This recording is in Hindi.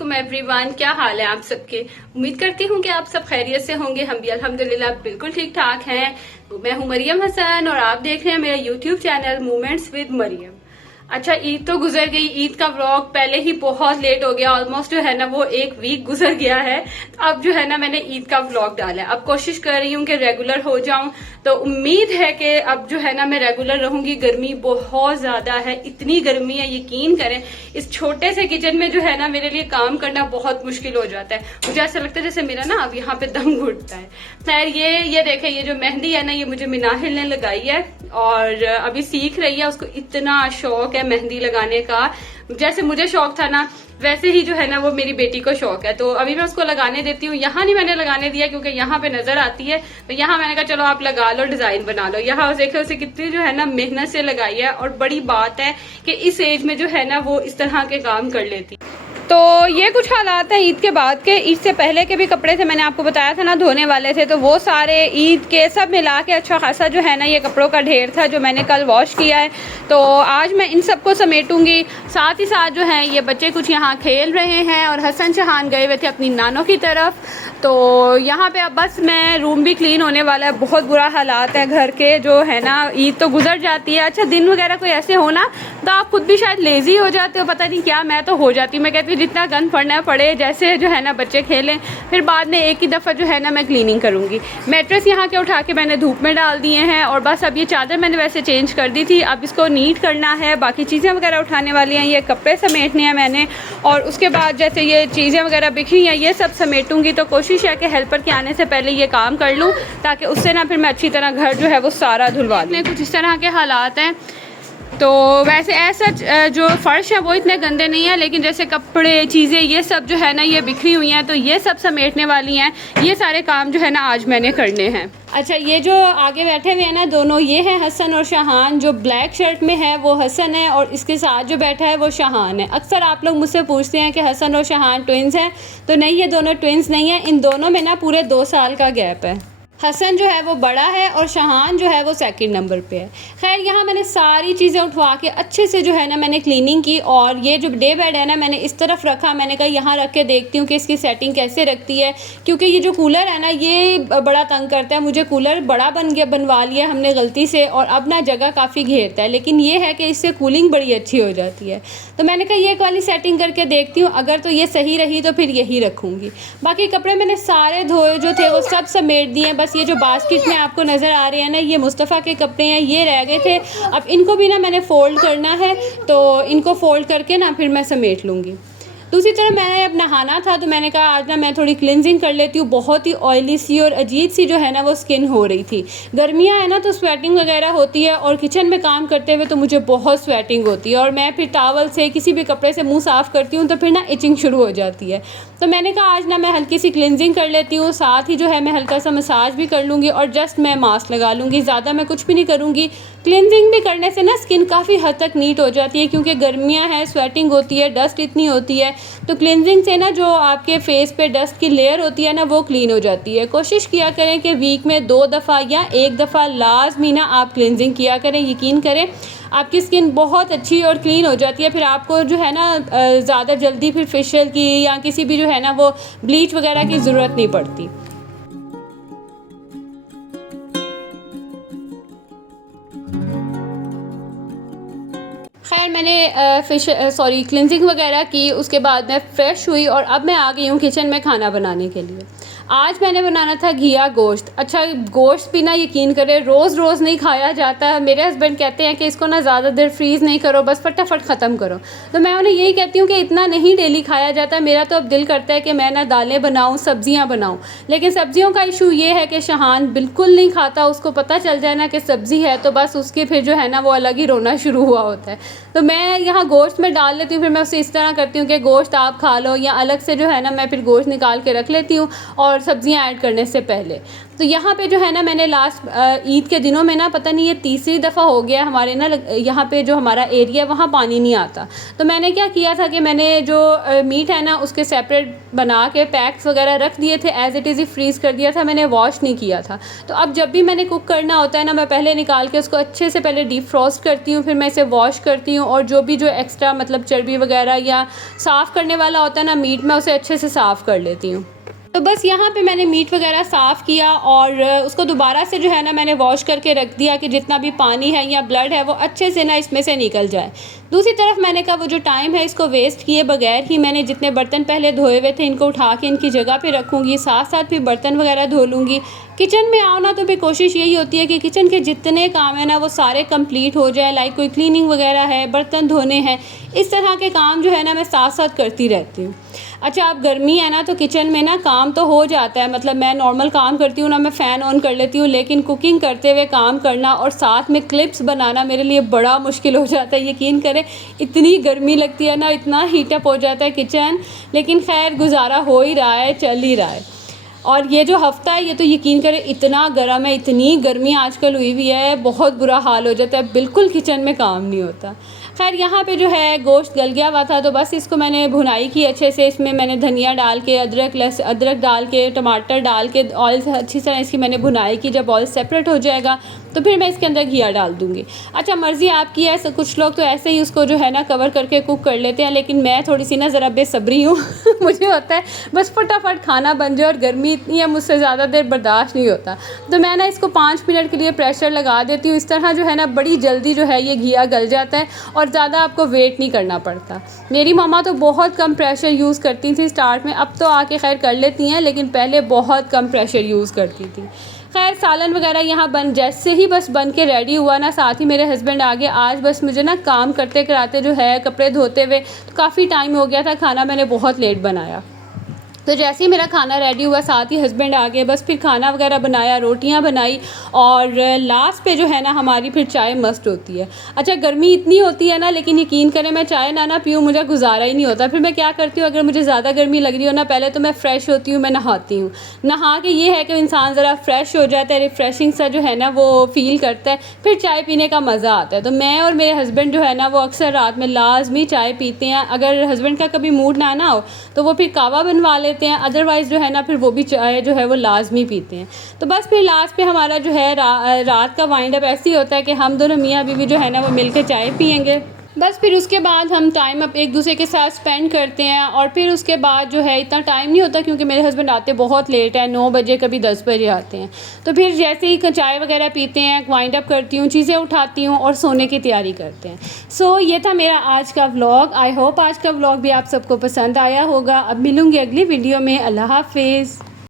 वालेकुम एवरीवन, क्या हाल है आप सबके। उम्मीद करती हूँ कि आप सब खैरियत से होंगे। हम भी अल्हम्दुलिल्लाह बिल्कुल ठीक ठाक हैं। मैं हूँ मरियम हसन और आप देख रहे हैं मेरा YouTube channel moments with Mariam. अच्छा, ईद तो गुजर गई। ईद का व्लॉग पहले ही बहुत लेट हो गया, ऑलमोस्ट जो है ना वो एक वीक गुजर गया है। तो अब जो है ना मैंने ईद का व्लॉग डाला है। अब कोशिश कर रही हूँ कि रेगुलर हो जाऊं, तो उम्मीद है कि अब जो है ना मैं रेगुलर रहूंगी। गर्मी बहुत ज्यादा है, इतनी गर्मी है, यकीन करें इस छोटे से किचन में जो है ना मेरे लिए काम करना बहुत मुश्किल हो जाता है। मुझे ऐसा लगता है जैसे मेरा ना अब यहाँ पे दम घुटता है। खैर ये देखें, ये जो मेहंदी है ना ये मुझे मिनाहिल ने लगाई है और अभी सीख रही है। उसको इतना शौक है मेहंदी लगाने का, जैसे मुझे शौक था ना वैसे ही जो है ना वो मेरी बेटी को शौक है। तो अभी मैं उसको लगाने देती हूँ। यहाँ नहीं मैंने लगाने दिया क्योंकि यहाँ पे नजर आती है, तो यहाँ मैंने कहा चलो आप लगा लो, डिजाइन बना लो। यहाँ देखे उसे कितनी जो है ना मेहनत से लगाई है। और बड़ी बात है कि इस एज में जो है ना वो इस तरह के काम कर लेती। तो ये कुछ हालात हैं ईद के बाद के। ईद से पहले के भी कपड़े थे, मैंने आपको बताया था ना धोने वाले थे, तो वो सारे ईद के सब मिला के अच्छा खासा जो है ना ये कपड़ों का ढेर था जो मैंने कल वॉश किया है। तो आज मैं इन सबको समेटूंगी। साथ ही साथ जो है ये बच्चे कुछ यहाँ खेल रहे हैं और हसन शहान गए हुए थे अपनी नानों की तरफ। तो यहाँ पे अब बस मैं रूम भी क्लीन होने वाला है। बहुत बुरा हालात है घर के जो है ना। ईद तो गुजर जाती है। अच्छा, दिन वगैरह कोई ऐसे हो ना तो आप खुद भी शायद लेजी हो जाते हो, पता नहीं क्या, मैं तो हो जाती हूँ। मैं कहती हूँ जितना गंद पड़ना पड़े, जैसे जो है ना बच्चे खेलें, फिर बाद में एक ही दफ़ा जो है ना मैं क्लीनिंग करूँगी। मैट्रेस यहाँ के उठा के मैंने धूप में डाल दिए हैं और बस अब ये चादर मैंने वैसे चेंज कर दी थी, अब इसको नीट करना है। बाकी चीज़ें वगैरह उठाने वाली हैं, ये कपड़े समेटने हैं मैंने, और उसके बाद जैसे ये चीज़ें वगैरह बिखरी हैं ये सब समेटूंगी। तो कोशिश है कि हेल्पर के आने से पहले ये काम कर लूँ ताकि उससे ना फिर मैं अच्छी तरह घर जो है वो सारा धुलवा लूँ। कुछ इस तरह के हालात हैं। तो वैसे ऐसा जो फ़र्श है वो इतने गंदे नहीं है, लेकिन जैसे कपड़े चीज़ें ये सब जो है ना ये बिखरी हुई हैं, तो ये सब समेटने वाली हैं। ये सारे काम जो है ना आज मैंने करने हैं। अच्छा, ये जो आगे बैठे हुए हैं ना दोनों, ये हैं हसन और शहान। जो ब्लैक शर्ट में है वो हसन है और इसके साथ जो बैठा है वो शहान है। अक्सर आप लोग मुझसे पूछते हैं कि हसन और शहान ट्विन्स हैं, तो नहीं, ये दोनों ट्विन्स नहीं हैं। इन दोनों में ना पूरे 2 साल का गैप है। हसन जो है वो बड़ा है और शहान जो है वो सेकंड नंबर पे है। खैर, यहाँ मैंने सारी चीज़ें उठवा के अच्छे से जो है ना मैंने क्लीनिंग की। और ये जो डे बेड है ना मैंने इस तरफ रखा। मैंने कहा यहाँ रख के देखती हूँ कि इसकी सेटिंग कैसे रखती है, क्योंकि ये जो कूलर है ना ये बड़ा तंग करता है मुझे। कूलर बड़ा बनवा लिया हमने गलती से और अब ना जगह काफ़ी घेरता है, लेकिन ये है कि इससे कूलिंग बड़ी अच्छी हो जाती है। तो मैंने कहा ये वाली सेटिंग करके देखती हूँ, अगर तो ये सही रही तो फिर यही रखूँगी। बाकी कपड़े मैंने सारे धोए जो थे वो सब समेट दिए। बस ये जो बास्केट में आपको नज़र आ रहे हैं ना ये मुस्तफ़ा के कपड़े हैं, ये रह गए थे। अब इनको भी ना मैंने फ़ोल्ड करना है, तो इनको फ़ोल्ड करके ना फिर मैं समेट लूँगी। दूसरी तरफ मैंने अब नहाना था, तो मैंने कहा आज ना मैं थोड़ी क्लिनजिंग कर लेती हूँ। बहुत ही ऑयली सी और अजीब सी जो है ना वो स्किन हो रही थी। गर्मियाँ है ना तो स्वेटिंग वगैरह होती है और किचन में काम करते हुए तो मुझे बहुत स्वेटिंग होती है और मैं फिर टावल से किसी भी कपड़े से मुंह साफ़ करती हूँ तो फिर ना इचिंग शुरू हो जाती है। तो मैंने कहा आज ना मैं हल्की सी क्लिनजिंग कर लेती हूँ, साथ ही जो है मैं हल्का सा मसाज भी कर लूँगी और जस्ट मैं मास्क लगा लूँगी। ज़्यादा मैं कुछ भी नहीं करूँगी। क्लिनजिंग भी करने से ना स्किन काफ़ी हद तक नीट हो जाती है, क्योंकि गर्मियाँ हैं, स्वेटिंग होती है, डस्ट इतनी होती है। तो क्लिनजिंग से ना जो आपके फेस पे डस्ट की लेयर होती है ना वो क्लीन हो जाती है। कोशिश किया करें कि वीक में 2 दफ़ा या 1 दफ़ा लाजमी ना आप क्लिनजिंग किया करें। यकीन करें आपकी स्किन बहुत अच्छी और क्लीन हो जाती है। फिर आपको जो है ना ज़्यादा जल्दी फिर फेशियल की या किसी भी जो है ना वो ब्लीच वगैरह की ज़रूरत नहीं पड़ती। खैर, मैंने क्लिनजिंग वगैरह की, उसके बाद मैं फ़्रेश हुई और अब मैं आ गई हूँ किचन में खाना बनाने के लिए। आज मैंने बनाना था घिया गोश्त। अच्छा, गोश्त भी ना यकीन करें रोज़ रोज़ नहीं खाया जाता है। मेरे हस्बैंड कहते हैं कि इसको ना ज़्यादा देर फ्रीज़ नहीं करो, बस फटाफट ख़त्म करो। तो मैं उन्हें यही कहती हूँ कि इतना नहीं डेली खाया जाता। मेरा तो अब दिल करता है कि मैं ना दालें बनाऊँ, सब्ज़ियाँ बनाऊँ, लेकिन सब्ज़ियों का इशू ये है कि शहान बिल्कुल नहीं खाता। उसको पता चल जाए ना कि सब्ज़ी है तो बस उसके फिर जो है ना वो अलग ही रोना शुरू हुआ होता है। तो मैं यहाँ गोश्त में डाल लेती हूँ, फिर मैं उसे इस तरह करती हूँ कि गोश्त आप खा लो, या अलग से जो है ना मैं फिर गोश्त निकाल के रख लेती हूँ और सब्ज़ियाँ ऐड करने से पहले। तो यहाँ पे जो है ना मैंने लास्ट ईद के दिनों में ना पता नहीं ये तीसरी दफ़ा हो गया हमारे ना यहाँ पे जो हमारा एरिया है वहाँ पानी नहीं आता। तो मैंने क्या किया था कि मैंने जो मीट है ना उसके सेपरेट बना के पैक्स वगैरह रख दिए थे, एज़ इट इज़ ही फ्रीज़ कर दिया था, मैंने वॉश नहीं किया था। तो अब जब भी मैंने कुक करना होता है ना मैं पहले निकाल के उसको अच्छे से पहले डीप फ्रॉस्ट करती हूँ, फिर मैं इसे वॉश करती हूँ और जो भी जो एक्स्ट्रा मतलब चर्बी वगैरह या साफ़ करने वाला होता है ना मीट, मैं उसे अच्छे से साफ़ कर लेती हूँ। तो बस यहाँ पे मैंने मीट वगैरह साफ़ किया और उसको दोबारा से जो है ना मैंने वॉश करके रख दिया कि जितना भी पानी है या ब्लड है वो अच्छे से ना इसमें से निकल जाए। दूसरी तरफ मैंने कहा वो जो टाइम है इसको वेस्ट किए बगैर ही मैंने जितने बर्तन पहले धोए हुए थे इनको उठा के इनकी जगह पे रखूँगी, साथ साथ फिर बर्तन वगैरह धो लूँगी। किचन में आओ ना तो फिर कोशिश यही होती है कि किचन के जितने काम है ना वो सारे कंप्लीट हो जाए, लाइक कोई क्लीनिंग वगैरह है, बर्तन धोने हैं, इस तरह के काम जो है ना मैं साथ साथ करती रहती हूँ। अच्छा, अब गर्मी है ना तो किचन में ना काम तो हो जाता है, मतलब मैं नॉर्मल काम करती हूँ ना, मैं फ़ैन ऑन कर लेती हूँ, लेकिन कुकिंग करते हुए काम करना और साथ में क्लिप्स बनाना मेरे लिए बड़ा मुश्किल हो जाता है। यकीन करें इतनी गर्मी लगती है ना, इतना हीटअप हो जाता है किचन, लेकिन खैर गुजारा हो ही रहा है, चल ही रहा है। और ये जो हफ़्ता है ये तो यकीन करें इतना गर्म है, इतनी गर्मी आजकल हुई हुई है, बहुत बुरा हाल हो जाता है, बिल्कुल किचन में काम नहीं होता। खैर यहाँ पे जो है गोश्त गल गया हुआ था तो बस इसको मैंने भुनाई की अच्छे से, इसमें मैंने धनिया डाल के अदरक डाल के टमाटर डाल के ऑयल से अच्छी तरह इसकी मैंने भुनाई की। जब ऑयल सेपरेट हो जाएगा तो फिर मैं इसके अंदर घिया डाल दूँगी। अच्छा, मर्ज़ी आपकी है, कुछ लोग तो ऐसे ही उसको जो है ना कवर करके कुक कर लेते हैं, लेकिन मैं थोड़ी सी ना ज़रा बेसब्री हूँ मुझे होता है बस फटाफट खाना बन जाए और गर्मी इतनी है मुझसे ज़्यादा देर बर्दाश्त नहीं होता। तो मैं ना इसको 5 मिनट के लिए प्रेशर लगा देती हूँ। इस तरह जो है ना बड़ी जल्दी जो है ये घिया गल जाता है और ज़्यादा आपको वेट नहीं करना पड़ता। मेरी मम्मा तो बहुत कम प्रेशर यूज़ करती थी स्टार्ट में, अब तो आके खैर कर लेती हैं, लेकिन पहले बहुत कम प्रेशर यूज़ करती थी। खैर सालन वगैरह यहाँ जैसे ही बस बन के रेडी हुआ ना, साथ ही मेरे हस्बैंड आ गए। आज बस मुझे ना काम करते कराते जो है कपड़े धोते हुए तो काफ़ी टाइम हो गया था, खाना मैंने बहुत लेट बनाया। तो जैसे ही मेरा खाना रेडी हुआ साथ ही हस्बैंड आ गए, बस फिर खाना वगैरह बनाया, रोटियां बनाई और लास्ट पे जो है ना हमारी फिर चाय मस्ट होती है। अच्छा, गर्मी इतनी होती है ना, लेकिन यकीन करें मैं चाय ना पीऊँ मुझे गुजारा ही नहीं होता। फिर मैं क्या करती हूँ, अगर मुझे ज़्यादा गर्मी लग रही हो ना, पहले तो मैं फ़्रेश होती हूँ, मैं नहाती हूँ। नहा के ये है कि इंसान ज़रा फ्रेश हो जाता है, रिफ़्रेशिंग सा जो है ना वो फ़ील करता है, फिर चाय पीने का मज़ा आता है। तो मैं और मेरे हस्बैंड जो है ना वो अक्सर रात में लाजमी चाय पीते हैं। अगर हस्बैंड का कभी मूड ना हो तो वो फिर कावा बनवा लेते हैं, अदरवाइज़ जो है ना फिर वो भी चाय जो है वो लाजमी पीते हैं। तो बस फिर लास्ट पे हमारा जो है रात का वाइंड अप ऐसे ही होता है कि हम दोनों मियाँ बीवी जो है ना वो मिलकर चाय पियेंगे। बस फिर उसके बाद हम टाइम अब एक दूसरे के साथ स्पेंड करते हैं और फिर उसके बाद जो है इतना टाइम नहीं होता क्योंकि मेरे हस्बैंड आते बहुत लेट है, 9 बजे कभी 10 बजे आते हैं। तो फिर जैसे ही चाय वगैरह पीते हैं, वाइंड अप करती हूँ, चीज़ें उठाती हूँ और सोने की तैयारी करते हैं। सो ये था मेरा आज का व्लॉग। आई होप आज का व्लॉग भी आप सबको पसंद आया होगा। अब मिलूँगी अगली वीडियो में। अल्लाह हाफिज़।